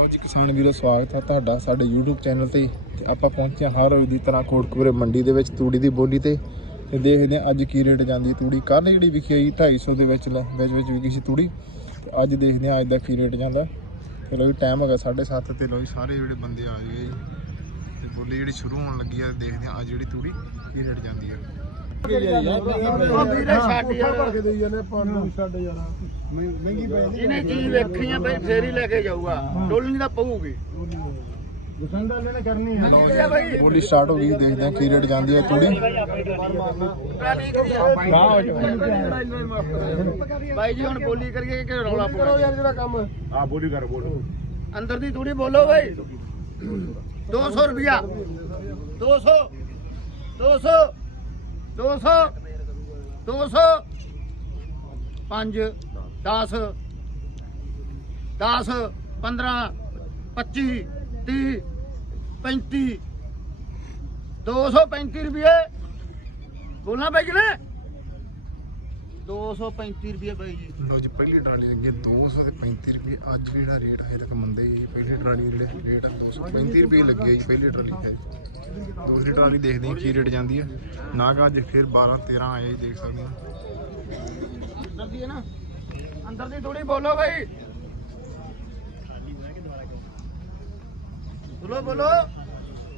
ਲਓ ਜੀ, ਕਿਸਾਨ ਵੀਰੋ, ਸਵਾਗਤ ਹੈ ਤੁਹਾਡਾ ਸਾਡੇ YouTube ਚੈਨਲ ਤੇ। ਤੇ ਆਪਾਂ ਪਹੁੰਚੇ ਹਾਂ ਹਰ ਰੋਜ਼ ਦੀ ਤਰ੍ਹਾਂ ਕੋਟਕਪੂਰੇ ਮੰਡੀ ਦੇ ਵਿੱਚ ਤੂੜੀ ਦੀ ਬੋਲੀ ਤੇ। ਤੇ ਦੇਖਦੇ ਹਾਂ ਅੱਜ ਕੀ ਰੇਟ ਜਾਂਦੀ ਤੂੜੀ। ਕੱਲ੍ਹ ਜਿਹੜੀ ਵਿਕੀ ਆਈ 250 ਦੇ ਵਿੱਚ ਲੈ- ਵਿੱਚ ਵਿੱਚ ਵਿਕੀ ਸੀ ਤੂੜੀ। ਤੇ ਅੱਜ ਦੇਖਦੇ ਹਾਂ ਅੱਜ ਦਾ ਕੀ ਰੇਟ ਜਾਂਦਾ। ਤੇ ਲਓ ਜੀ ਟਾਈਮ ਹੈਗਾ ਗਿਆ 7:30 ਤੇ। ਲਓ ਜੀ, ਸਾਰੇ ਜਿਹੜੇ ਬੰਦੇ ਆ ਗਏ ਜੀ। ਤੇ ਬੋਲੀ ਜਿਹੜੀ ਸ਼ੁਰੂ ਹੋਣ ਲੱਗੀ ਆ, ਦੇਖਦੇ ਹਾਂ ਅੱਜ ਜਿਹੜੀ ਤੂੜੀ ਕੀ ਰੇਟ ਜਾਂਦੀ ਹੈ। ਉਹ ਵੀਰੇ ਛੱਡ ਯਾਰ ਕੇ ਦੇਈ ਜਾਂਦੇ ਪਾਣੀ ਛੱਡ ਯਾਰ ਮਹਿੰਗੀ ਪੈ ਜਾਂਦੀ। ਜਿਹਨੇ ਚੀਜ਼ ਵੇਖਣੀ ਆ ਬਈ ਫੇਰ ਹੀ ਲੈ ਕੇ ਜਾਊਗਾ। ਡੋਲਣੀ ਤਾਂ ਪਊਗੀ। ਬੋਲੀ ਸਟਾਰਟ ਹੋ ਗਈ ਦੇਖਦੇ ਹਾਂ ਕੀ ਰੇਟ ਜਾਂਦੀ ਹੈ ਤੂੜੀ ਬਾਈ ਜੀ ਹੁਣ ਬੋਲੀ ਕਰੀਏ ਕਿ ਰੌਲਾ ਪਾਉਣਾ? ਯਾਰ ਜਿਹੜਾ ਕੰਮ। ਆ ਬੋਲੀ ਕਰ ਬੋਲ। ਅੰਦਰ ਦੀ ਥੋੜੀ ਬੋਲੋ ਬਾਈ। 200 ਰੁਪਿਆ 200 200 200 200 5 10 10 15 25 30 35 235 ਰੁਪਏ। ਬੋਲਣਾ ਬਾਈ ਕਿਨੇ 235 ਰੁਪਏ ਬਾਈ ਜੀ। ਲੋ ਜੀ ਪਹਿਲੀ ਟਰਾਲੀ ਲੱਗੀ ਹੈ 235 ਰੁਪਏ। ਅੱਜ ਵੀ ਜਿਹੜਾ ਰੇਟ ਹੈ ਤੱਕ ਮੰਦੇ ਹੀ ਪਹਿਲੀ ਟਰਾਲੀ ਦੇ ਜਿਹੜੇ ਰੇਟ ਆ 235 ਰੁਪਏ ਲੱਗੀ ਜੀ ਪਹਿਲੀ ਟਰਾਲੀ ਹੈ ਦੂਸਰੀ ਟਰਾਲੀ ਦੇਖਦੇ ਹਾਂ ਕੀ ਰੇਟ ਜਾਂਦੀ ਹੈ। ਨਾਗਾ ਅੱਜ ਫਿਰ 12 13 ਆਏ ਦੇਖ ਸਕਦੇ ਹਾਂ। ਅੰਦਰ ਦੀ ਹੈ ਨਾ? ਅੰਦਰ ਦੀ ਥੋੜੀ ਬੋਲੋ ਭਾਈ ਬੋਲੋ ਬੋਲੋ।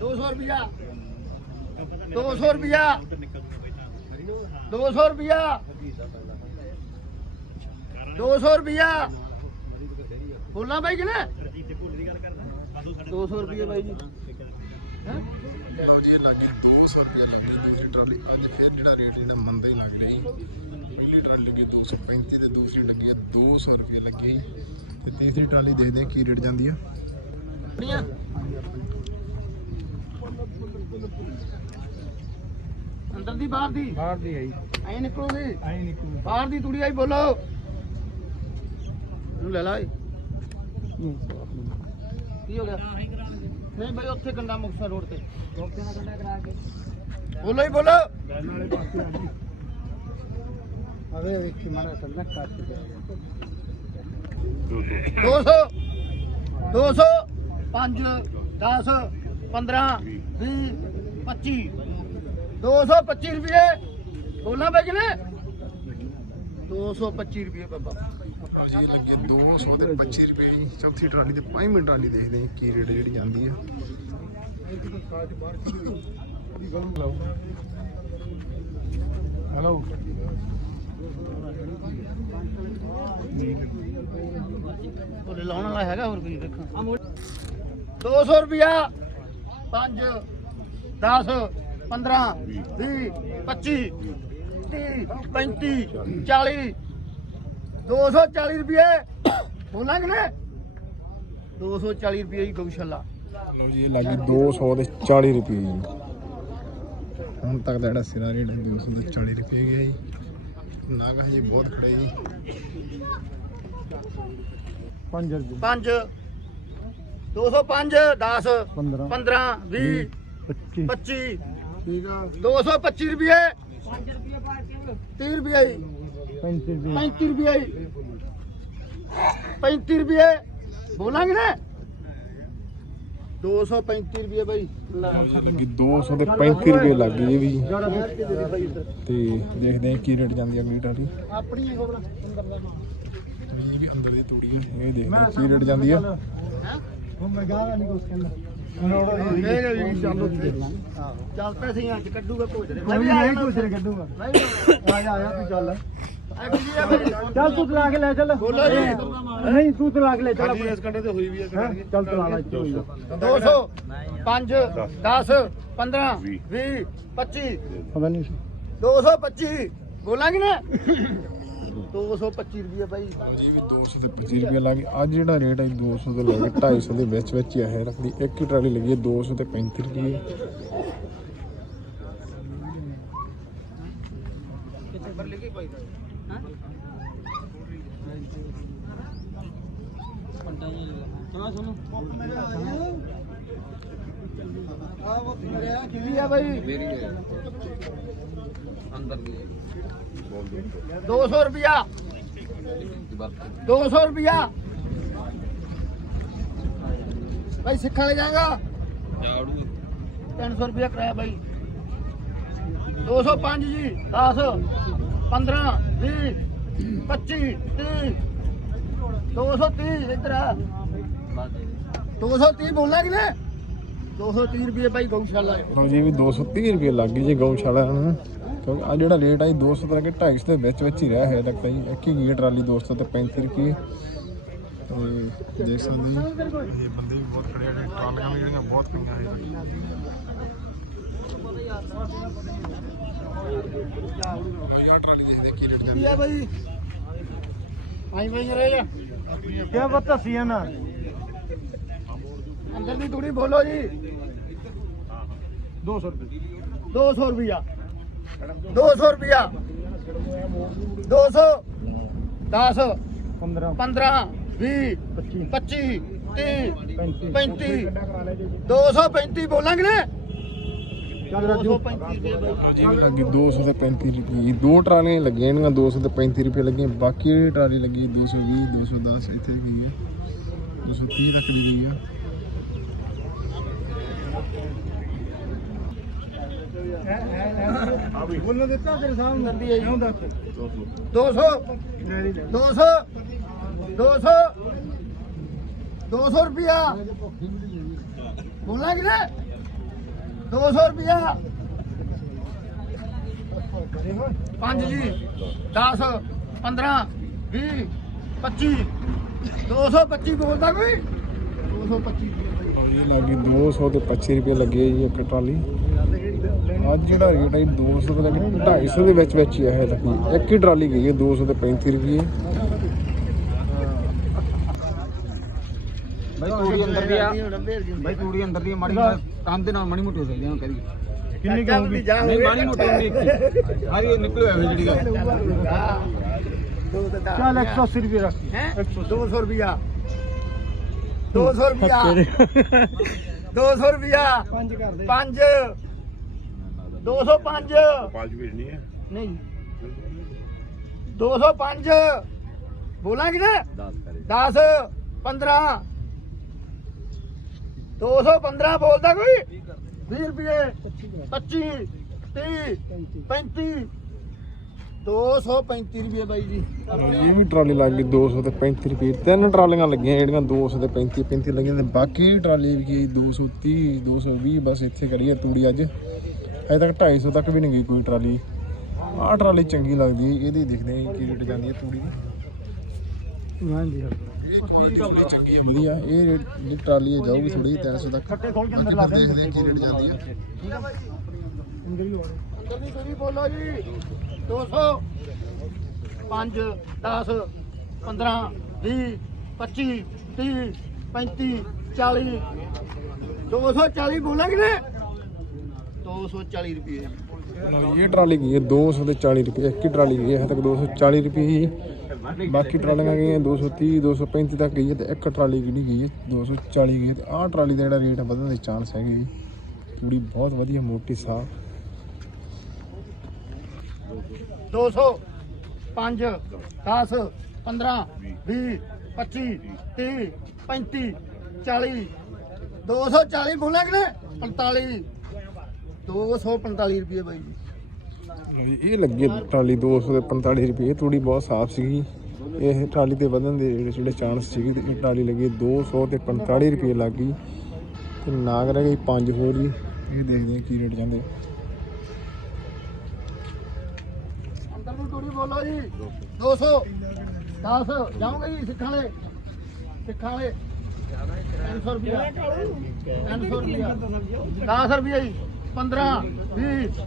200 ਰੁਪਿਆ 200 ਰੁਪਿਆ 200 ਰੁਪਿਆ 200 ਰੁਪਿਆ ਬੋਲਣਾ ਭਾਈ ਕਿ ਨਾ 200 ਰੁਪਏ ਭਾਈ ਜੀ। ਹੈਂ? ਲਓ ਜੀ ਇਹ ਲੱਗੀ 200 ਰੁਪਏ ਲੱਗੀ ਦੂਸਰੀ ਟਰਾਲੀ ਅੱਜ ਫਿਰ ਜਿਹੜਾ ਰੇਟ ਜਿਹੜਾ ਮੰਦਾ ਹੀ ਲੱਗ ਰਿਹਾ ਜੀ। ਪਹਿਲੀ ਟਰਾਲੀ ਲੱਗੀ 235 ਤੇ ਦੂਸਰੀ ਲੱਗੀ ਹੈ 200 ਰੁਪਏ ਲੱਗੀ। ਤੇ ਤੀਸਰੀ ਟਰਾਲੀ ਦੇਖਦੇ ਹਾਂ ਕੀ ਰੇਟ ਜਾਂਦੀ ਆ। ਅੰਦਰ ਦੀ ਬਾਹਰ ਦੀ? ਬਾਹਰ ਦੀ ਆਈ ਐ ਨਿਕਲੋਗੇ। ਆਈ ਨਿਕਲੂ ਬਾਹਰ ਦੀ ਤੂੜੀ ਆਈ ਬੋਲੋ। ਇਹਨੂੰ ਲੈ ਲਾ। ਕੀ ਹੋ ਗਿਆ? ਨਹੀਂ ਬਈ ਉੱਥੇ ਕੰਡਾ ਮੁਕਸਰ ਰੋਡ ਤੇ। ਉੱਥੇ ਨਾ ਕੰਡਾ ਕਰਾ ਕੇ ਬੋਲੋ ਹੀ ਬੋਲੋ ਵਾਲੇ ਪਾਸੇ ਆ ਗਈ ਅਵੇ ਵੇਖੀ ਮਾਰਾ ਕੰਨਾ ਕੱਟ ਗਿਆ 200 200 5 10 15 20 25 225 ਰੁਪਏ ਬੋਲਣਾ ਬਈ ਕਿਨੇ 225 ਰੁਪਏ ਬਾਬਾ। ਜੀ ਇਹ ਲੱਗੀ 200 ਤੇ 25 ਰੁਪਏ ਜੀ। ਚੌਥੀ ਟਰਾਲੀ ਤੇ ਪੰਜਵੀਂ ਟਰਾਲੀ ਦੇਖਦੇ ਹਾਂ ਕੀ ਰੇਟ ਜਿਹੜੀ ਜਾਂਦੀ ਆ। ਹੈਲੋ ਉਹਦੇ ਲਾਉਣ ਵਾਲਾ ਹੈਗਾ ਹੋਰ ਕੋਈ ਵੇਖਾਂ 200 ਰੁਪਿਆ 5 10 15 20 25 30 35 40 240 ਰੁਪਏ। ਬੋਲਾਂ ਕਿ ਨਾ 240 ਰੁਪਏ ਹੀ ਗਊਸ਼ਾਲਾ। ਲਓ ਜੀ ਇਹ ਲੱਗੀ 200 ਤੇ 40 ਰੁਪਏ ਜੀ। ਹੁਣ ਤੱਕ ਦਾ ਜਿਹੜਾ ਸਿਰਾ ਰੇਟ 200 ਤੇ 40 ਰੁਪਏ ਗਿਆ ਜੀ। ਨਾਗਾ ਜੀ ਬਹੁਤ ਖੜੇ ਜੀ। 5 ਰੁਪਏ 5 205 10 15 15 20 25 25 ਠੀਕ ਆ। 225 ਰੁਪਏ। 30 ਰੁਪਏ 35 ਰੁਪਏ। 35 ਰੁਪਏ 35 ਰੁਪਏ। ਬੋਲਾਂਗੇ ਨਾ। 235 ਰੁਪਏ ਬਾਈ। ਲੱਗੀ 200 ਤੇ 35 ਰੁਪਏ ਲੱਗ ਗਈ ਇਹ ਵੀ। ਤੇ ਦੇਖਦੇ ਹਾਂ ਕੀ ਰੇਟ ਜਾਂਦੀ ਆ ਅਗਲੀ ਟਰਾਲੀ ਆਪਣੀਆਂ ਖਬਰਾਂ। ਵੀ ਵੀ ਹੁੰਦੀ ਦੀ ਤੂੜੀ ਆ। ਇਹ ਦੇਖਦੇ ਹਾਂ ਕੀ ਰੇਟ ਜਾਂਦੀ ਆ। ਹੁਣ ਮੈਂ ਗਾਣਾ ਨਹੀਂ ਕੁਛ ਕਹਿੰਦਾ। ਹੁਣ ਚੱਲ ਚੱਲ ਪੈਸੇ ਅੱਜ ਕੱਢੂਗਾ ਭੋਜਰੇ ਮੈਂ ਵੀ ਨਹੀਂ ਕੁਛ ਨਹੀਂ ਕੱਢੂਗਾ। ਆ ਜਾ ਆ ਜਾ ਤੂੰ ਚੱਲ। ਚੱਲ ਤੂੰ ਤਲਾ ਕੇ ਲੈ ਚੱਲ। ਨਹੀਂ ਤੂੰ ਤਲਾ ਕੇ ਲੈ ਚੱਲ ਇਸ ਕੰਡੇ ਤੇ ਹੋਈ ਵੀ ਹੈ? ਚੱਲ ਤਲਾ ਲੈ ਇੱਥੇ ਹੋਈ ਆ। 200 5 10 15 20 25 ਪਤਾ ਨਹੀਂ 225 ਬੋਲਾਂਗੇ ਨਾ। 225 ਰੁਪਏ ਬਾਈ। ਜੀ ਵੀ 200 ਤੇ 25 ਰੁਪਏ ਲੱਗ ਅੱਜ ਜਿਹੜਾ ਰੇਟ ਹੈ 200 ਤੋਂ ਲੈ ਕੇ 250 ਦੇ ਵਿੱਚ ਵਿੱਚ ਹੀ ਹੈ ਰੱਖਦੀ ਇੱਕ ਟਰਾਲੀ ਲੱਗੀ ਹੈ 200 ਤੇ 35 ਰੁਪਏ ਸੁਣੋ ਆ ਬਾਈ ਮੇਰੀ ਹੈ। ਅੰਦਰ ਦੀ। 200 ਰੁਪਿਆ 200 ਰੁਪਿਆ ਭਾਈ ਸਿੱਖਣ ਲੈ ਜਾਏਗਾ? 300 ਰੁਪਏ ਕਿਰਾਇਆ ਭਾਈ 205 ਜੀ 10 15 20 25 30 230 ਇੱਧਰ ਆ। 230 ਬੋਲਣਾ ਕਿ ਨਾ 230 ਰੁਪਏ ਭਾਈ ਗਊਸ਼ਾਲਾ। ਲਓ ਜੀ ਵੀ 230 ਰੁਪਏ ਲੱਗ ਗਈ ਜੀ ਗਊਸ਼ਾਲਾ ਨੂੰ। ਕਿਉਂਕਿ ਆ ਜਿਹੜਾ ਰੇਟ ਆ ਜੀ 200 ਤੋਂ ਲੈ ਕੇ 250 ਦੇ ਵਿੱਚ ਵਿੱਚ ਹੀ ਰਿਹਾ ਹੈ ਤੱਕ ਤਾਂ ਜੀ। ਇੱਕ ਹੀ ਗਈ ਟਰਾਲੀ 200 ਤੇ 35 ਰੁਪਏ। ਤੇ ਦੇਖ ਸਕਦੇ ਜੀ। ਇਹ ਬੰਦੇ ਵੀ ਬਹੁਤ ਖੜੇ ਆ ਜੀ ਟਰਾਲੀਆਂ ਵੀ ਜਿਹੜੀਆਂ ਬਹੁਤ ਪਈਆਂ ਹੈ ਯਾ ਟਰਾਲੀ ਦੇਖਦੇ ਕੀ ਰੇਟ ਕੀ ਆ ਭਾਈ ਆਈ ਭਾਈ ਰਹਿ ਜਾ ਕਿਆ ਬਤਾ ਸੀ ਨਾ ਅੰਦਰ ਦੀ ਤੂੜੀ ਬੋਲੋ ਜੀ 200 ਰੁਪਏ 200 ਰੁਪਿਆ 200 ਰੁਪਿਆ 200 10 15 15 20 25 25 30 35 35 235 ਬੋਲਾਂਗੇ ਨਾ ਚੱਲ ਰਾਜੂ 235 ਰੁਪਏ ਬਾਈ। ਜੀ ਲੱਗੀ 200 ਤੇ 35 ਰੁਪਏ ਦੋ ਟਰਾਲੀਆਂ ਲੱਗੀਆਂ ਇਹਨਾਂ 200 ਤੇ 35 ਰੁਪਏ ਲੱਗੀਆਂ ਬਾਕੀ ਟਰਾਲੀ ਲੱਗੀ 220 210 ਇੱਥੇ ਗਈ ਹੈ 230 ਤੱਕ ਦੀ ਗਈ ਆ ਬੋਲਣ ਦਿੱਤਾ ਤੇਰੇ ਸਾਹਮਣੇ ਨੰਦੀ ਆਈ। ਕਿਉਂ ਦੱਸ। 200 ਲੈ ਲਈ ਲੈ 200 200 200 ਰੁਪਿਆ ਬੋਲਾਂਗੇ ਨਾ 200 ਰੁਪਿਆ 5 ਜੀ। 10 15 20 25 225 ਬੋਲਦਾ ਕੋਈ? 225 ਇਹ ਲੱਗੀ 200 ਤੇ 25 ਰੁਪਏ ਲੱਗੇ ਜੀ ਇੱਕ ਟਰਾਲੀ। ਅੱਜ ਜਿਹੜਾ ਰੇਟ ਹੈ 200 ਤੋਂ ਲੈ ਕੇ 250 ਦੇ ਵਿੱਚ ਵਿੱਚ ਹੀ ਹੈ ਲੱਗੀ ਇੱਕ ਹੀ ਟਰਾਲੀ ਗਈ ਹੈ 200 ਤੇ 35 ਰੁਪਏ। ਭਾਈ ਤੂੜੀ ਅੰਦਰ ਦੀ ਆ। ਭਾਈ ਤੂੜੀ ਅੰਦਰ ਦੀ ਮਾੜੀ ਕੰਮ ਦੇ ਨਾਲ ਮਾੜੀ ਮੋਟੀ ਹੋ ਸਕਦੀ ਆ ਕਰੀ ਕਿੰਨੀ ਕੁ ਹੋਊਗੀ ਨਹੀਂ ਮਾੜੀ ਮੋਟੀ ਨਹੀਂ ਇੱਕ ਸਾਰੀ ਨਿਕਲ ਹੋਇਆ ਜਿਹੜੀ ਗੱਲ। ਚੱਲ 180 ਰੁਪਏ ਰੱਖ। ਹੈ? 200 ਰੁਪਿਆ 200 ਰੁਪਿਆ 200 ਰੁਪਿਆ 5 ਕਰ ਦੇ। 5 205 ਪਾਜ। ਵੇਚਣੀ ਹੈ ਨਹੀਂ। 205 ਬੋਲਾਂਗੇ ਨਾ 10 15 215 ਬੋਲਦਾ ਕੋਈ? 20 ਰੁਪਏ। 25 30 35 235 ਰੁਪਏ ਬਾਈ ਜੀ। ਇਹ ਵੀ ਟਰਾਲੀ ਲੱਗ ਗਈ 200 ਤੇ 35 ਰੁਪਏ। ਤਿੰਨ ਟਰਾਲੀਆਂ ਲੱਗੀਆਂ ਜਿਹੜੀਆਂ 200 ਤੇ 35 35 ਲੱਗੀਆਂ ਤੇ ਬਾਕੀ ਟਰਾਲੀ ਵੀ ਗਈ 230 220 ਬਸ ਇੱਥੇ ਕਰੀ ਹੈ ਤੂੜੀ ਅੱਜ। ਅਜੇ ਤੱਕ 250 ਤੱਕ ਵੀ ਨਹੀਂ ਗਈ ਕੋਈ ਟਰਾਲੀ। ਆਹ ਟਰਾਲੀ ਚੰਗੀ ਲੱਗਦੀ ਹੈ ਇਹਦੀ ਦੇਖਦੇ ਹਾਂ ਕੀ ਰੇਟ ਜਾਂਦੀ ਹੈ ਤੂੜੀ ਦੀ। ਹਾਂਜੀ। ਚੰਗੀ ਹੈ ਵਧੀਆ। ਇਹ ਰੇਟ ਦੀ ਟਰਾਲੀ ਹੈ ਜਾਊਗੀ ਥੋੜੀ 300 ਤੱਕ। ਖੱਟੇ ਖੋਲ ਕੇ ਅੰਦਰ ਲਾ ਦੇ ਦੇਖਦੇ ਹਾਂ ਕੀ ਰੇਟ ਜਾਂਦੀ ਹੈ। ਅੰਦਰ ਹੀ ਲਾਉਣੇ ਜਲਦੀ ਜਲਦੀ ਬੋਲੋ ਜੀ। 200 5 10 15 20 25 30 35 40 240 ਬੋਲਾਂਗੇ ਨੇ। 240 ਇਹ ਟਰਾਲੀ ਗਈ ਹੈ 200 ਤੇ 40 ਰੁਪਏ ਇੱਕ ਹੀ ਟਰਾਲੀ ਗਈ ਹੈ ਤੱਕ 240 ਰੁਪਏ ਹੀ ਬਾਕੀ ਟਰਾਲੀਆਂ ਗਈਆਂ 230 235 ਤੱਕ ਗਈ ਹੈ ਤੇ ਇੱਕ ਟਰਾਲੀ ਕਿਹੜੀ ਗਈ ਹੈ 240 ਗਈ ਹੈ ਤੇ ਆਹ ਟਰਾਲੀ ਦਾ ਜਿਹੜਾ ਰੇਟ ਹੈ ਵਧਣ ਦੇ ਚਾਂਸ ਹੈਗੇ ਜੀ। ਪੂਰੀ ਬਹੁਤ ਵਧੀਆ ਮੋਟੀ ਸਾਫ਼ 200 5 10 15 20 25 30 35 40 240 ਬੋਲਾਂਗੇ ਨੇ 45 245 ਰੁਪਏ ਬਾਈ ਜੀ। ਇਹ ਲੱਗੀ ਟਰਾਲੀ 200 ਤੇ 45 ਰੁਪਏ ਥੋੜੀ ਬਹੁਤ ਸਾਫ਼ ਸੀਗੀ। ਇਹ ਟਰਾਲੀ ਤੇ ਵਧਣ ਦੇ ਜਿਹੜੇ ਜਿਹੜੇ ਚਾਂਸ ਸੀਗੇ ਤੇ ਇਹ ਟਰਾਲੀ ਲੱਗੀ 200 ਤੇ 45 ਰੁਪਏ ਲੱਗ ਗਈ। ਤੇ ਨਾਗ ਰਹਿ ਗਈ 5 ਹੋਰ ਜੀ। ਇਹ ਦੇਖਦੇ ਹਾਂ ਕੀ ਰੇਟ ਜਾਂਦੇ ਅੰਦਰ ਨੂੰ ਟੂੜੀ ਬੋਲੋ ਜੀ। 200 10 ਜਾਓਗੇ ਜੀ ਸਿੱਖਾਂ ਵਾਲੇ। ਸਿੱਖਾਂ ਵਾਲੇ। 300 ਰੁਪਏ 300 ਰੁਪਏ 10 ਰੁਪਏ ਜੀ। 15 20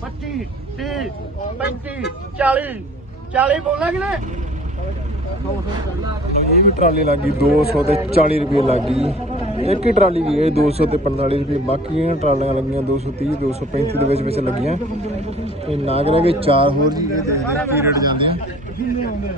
25 30 35 40 40 ਬੋਲਾਂਗੇ ਨੇ ਇਹ ਵੀ ਟਰਾਲੀ ਲੱਗੀ 200 ਤੇ 40 ਰੁਪਏ ਲੱਗੀ ਇੱਕ ਹੀ ਟਰਾਲੀ ਗਈ ਹੈ 200 ਤੇ 45 ਰੁਪਏ ਬਾਕੀ ਇਹਨਾਂ ਟਰਾਲੀਆਂ ਲੱਗੀਆਂ 230 235 ਦੇ ਵਿੱਚ ਵਿੱਚ ਲੱਗੀਆਂ। ਤੇ ਨਾਗ ਰਹਿ ਗਏ ਚਾਰ ਹੋਰ ਜੀ ਇਹ ਦੇਖਦੇ ਹਾਂ ਕੀ ਰੇਟ ਜਾਂਦੇ ਆ। ਕਿੰਨੇ ਆਉਂਦੇ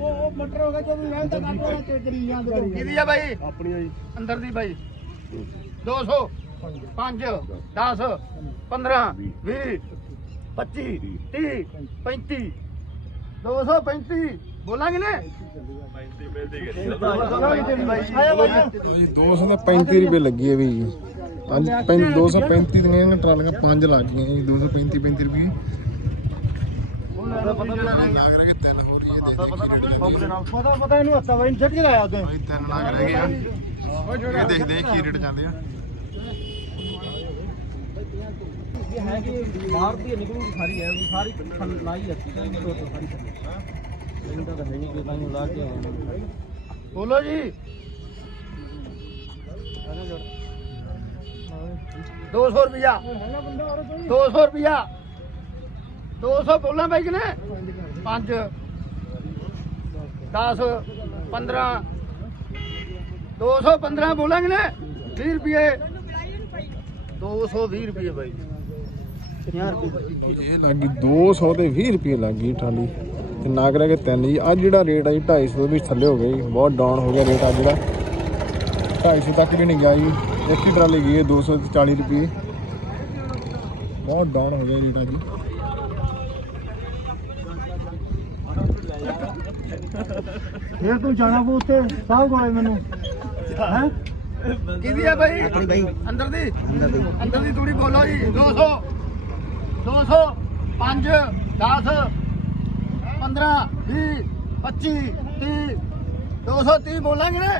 ਉਹ ਮਟਰ ਹੋ ਗਿਆ ਜਦੋਂ ਮੈਂ ਤਾਂ ਕਾਟੋ ਤੇ ਕਰੀ ਜਾਂਦੇ ਕਿਹਦੀ ਆ ਬਾਈ? ਆਪਣੀ ਆਈ ਅੰਦਰ ਦੀ ਬਾਈ 200 5 10 15 20 25 30 35 235 ਬੋਲਾਂਗੇ ਨੇ? ਆਇਆ ਬਾਈ ਲਓ ਜੀ 235 ਰੁਪਏ ਲੱਗੀ ਹੈ ਵੀ ਪੰਜ ਪੰਜ 235 ਦੀਆਂ ਇਹਨਾਂ ਟਰਾਲੀਆਂ ਪੰਜ ਲੱਗ ਗਈਆਂ ਜੀ 235 35 ਰੁਪਏ। ਪਤਾ ਪਤਾ ਇਹਨੂੰ ਹੱਥਾ ਬਾਈ ਛੱਡ ਕੇ ਆਇਆ ਉਹਦੇ। ਤਿੰਨ ਲੱਗ ਰਹਿ ਗਏ ਆ ਇਹ ਦੇਖਦੇ ਆ ਕੀ ਰੇਟ ਜਾਂਦੇ ਆ। ਹੈ ਕਿ ਬਾਹਰ ਦੀ ਨਿਕਲੂਗੀ ਸਾਰੀ ਹੈ ਸਾਰੀ ਲਾਈ ਹੈ ਸਾਰੀ ਇਹਨਾਂ ਦਾ ਹੈ ਨਹੀਂ ਕਿ ਤਾਂ ਲਾ ਕੇ ਆਇਆ ਬੋਲੋ ਜੀ 200 ਰੁਪਿਆ 200 ਰੁਪਿਆ 200 ਬੋਲਾਂ ਬਾਈ ਕਿਨੇ? 5 10 15 215 ਬੋਲਾਂਗੇ ਨੇ 20 ਰੁਪਏ 220 ਰੁਪਏ ਬਾਈ। 50 ਰੁਪਏ ਇਹ ਲੱਗੀ 200 ਤੇ 20 ਰੁਪਏ ਲੱਗੀ ਟਰਾਲੀ ਤੇ ਨਾਗ ਰਹਿ ਗਏ ਤਿੰਨ ਜੀ। ਅੱਜ ਜਿਹੜਾ ਰੇਟ ਆ ਜੀ 250 ਵੀ ਥੱਲੇ ਹੋ ਗਿਆ ਜੀ। ਬਹੁਤ ਡਾਊਨ ਹੋ ਗਿਆ ਰੇਟ ਅੱਜ ਦਾ। 250 ਤੱਕ ਵੀ ਨਹੀਂ ਗਿਆ ਜੀ। ਇੱਕ ਹੀ ਟਰਾਲੀ ਗਈ ਹੈ 240 ਰੁਪਏ। ਬਹੁਤ ਡਾਊਨ ਹੋ ਗਿਆ ਰੇਟ ਅੱਜ ਫੇਰ ਤੂੰ ਜਾਣਾ ਪਊ ਉੱਤੇ ਸਾਹਿਬ ਕੋਲੇ ਮੈਨੂੰ। ਹੈ? ਕਿਹਦੀ ਹੈ ਬਾਈ? ਅੰਦਰ ਦੀ। ਅੰਦਰ ਦੀ। ਤੂੜੀ ਬੋਲੋ ਜੀ। 200 200 5 10 15 20 25 30 230 ਬੋਲਾਂਗੇ ਨੇ?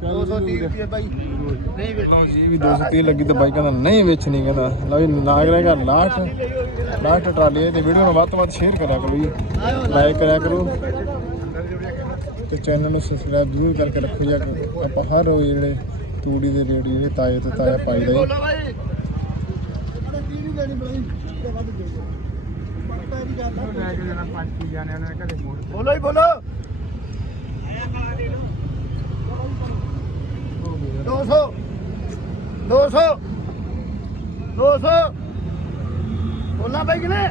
230 ਰੁਪਏ ਬਾਈ। ਨਹੀਂ ਵੇਚ ਲਓ ਜੀ ਵੀ 230 ਲੱਗੀ ਤੇ ਬਾਈ ਕਹਿੰਦਾ ਨਹੀਂ ਵੇਚਣੀ ਕਹਿੰਦਾ। ਲਓ ਜੀ ਟਰਾਲੀ ਤੇ ਵੀਡੀਓ ਨੂੰ ਵੱਧ ਤੋਂ ਵੱਧ ਸ਼ੇਅਰ ਕਰਿਆ ਕਰੋ ਜੀ। ਲਾਈਕ ਕਰਿਆ ਕਰੋ। ਤੇ ਚੈਨਲ ਨੂੰ ਸਬਸਕ੍ਰਾਈਬ ਜ਼ਰੂਰ ਕਰਕੇ ਰੱਖੋ ਜੀ। ਆਪਾਂ ਹਰ ਰੋਜ਼ ਜਿਹੜੇ ਤੂੜੀ ਦੇ ਰੇਟ ਜਿਹੜੇ ਤਾਜ਼ੇ ਤੋਂ ਤਾਜ਼ਾ ਪਾਈਦਾ ਜੀ। ਬੋਲੋ ਬਾਈ ਬੋਲੋ। ਹੀ ਬੋਲੋ 200 200 200 ਬੋਲਣਾ ਬਾਈ ਕਿਨੇ?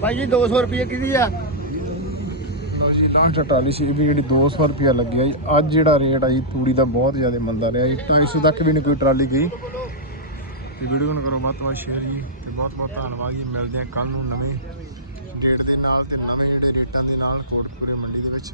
ਬਾਈ ਜੀ 200 ਰੁਪਏ ਕਿਹਦੀ ਆ? ਲਓ ਟਰਾਲੀ ਸੀ ਇਹ ਵੀ ਜਿਹੜੀ 200 ਰੁਪਿਆ ਲੱਗੀ ਆ ਜੀ, ਅੱਜ ਜਿਹੜਾ ਰੇਟ ਆ ਜੀ, ਤੂੜੀ ਦਾ ਬਹੁਤ ਜ਼ਿਆਦਾ ਮੰਦਾ ਰਿਹਾ ਜੀ। 250 ਤੱਕ ਵੀ ਨਹੀਂ ਕੋਈ ਟਰਾਲੀ ਗਈ। ਤੇ ਵੀਡੀਓ ਨੂੰ ਕਰੋ ਵੱਧ ਤੋਂ ਵੱਧ ਸ਼ੇਅਰ ਜੀ ਤੇ ਬਹੁਤ ਬਹੁਤ ਧੰਨਵਾਦ ਜੀ। ਮਿਲਦੇ ਆ ਕੱਲ ਨੂੰ ਨਵੇਂ ਡੇਟ ਦੇ ਨਾਲ ਤੇ ਨਵੇਂ ਜਿਹੜੇ ਰੇਟਾਂ ਦੇ ਨਾਲ ਕੋਟਪੂਰੇ ਮੰਡੀ ਦੇ ਵਿੱਚ।